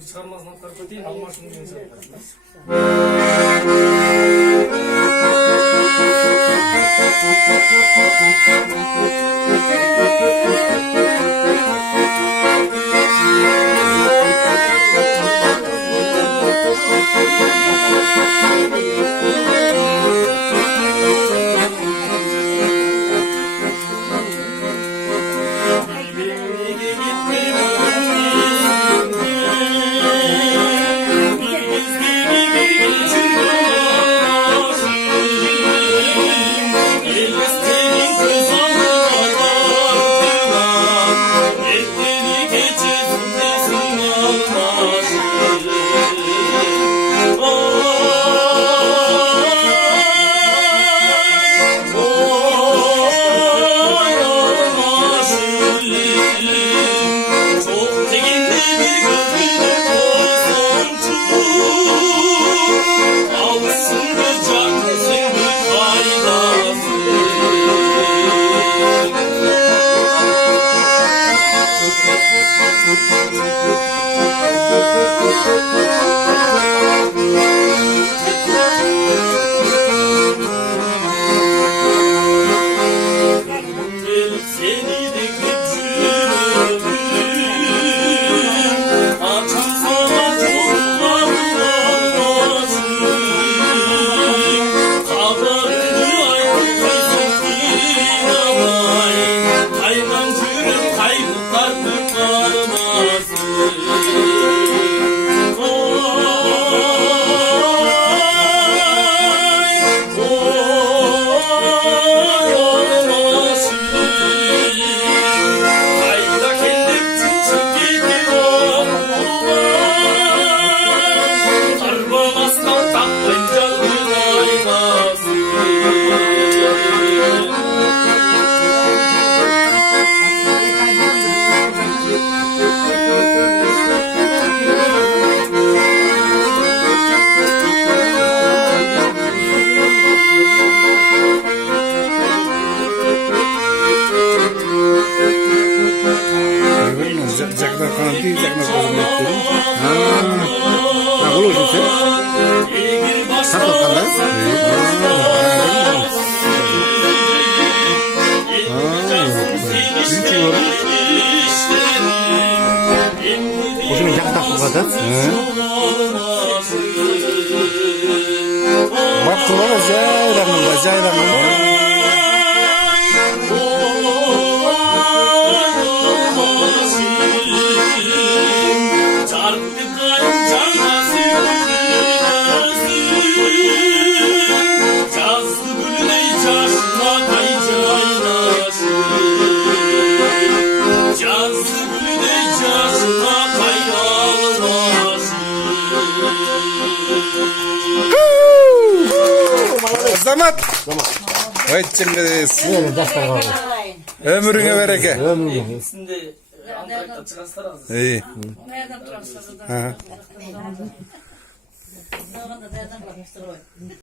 Çıkarmazdan tarafı değil, almasını diyorsun. Jaklar kanatı, jaklar kozmetleri. Olur mu sen? Sakal kanlar. Büyük olur. Boşuna jaklar bu kadar. Bak kulağına zayranım. Zaman. Vay Cengiz. Ömrüne bereket. İkisinde Antalya'da transfer aldı. İyi. Nereden transfer aldı?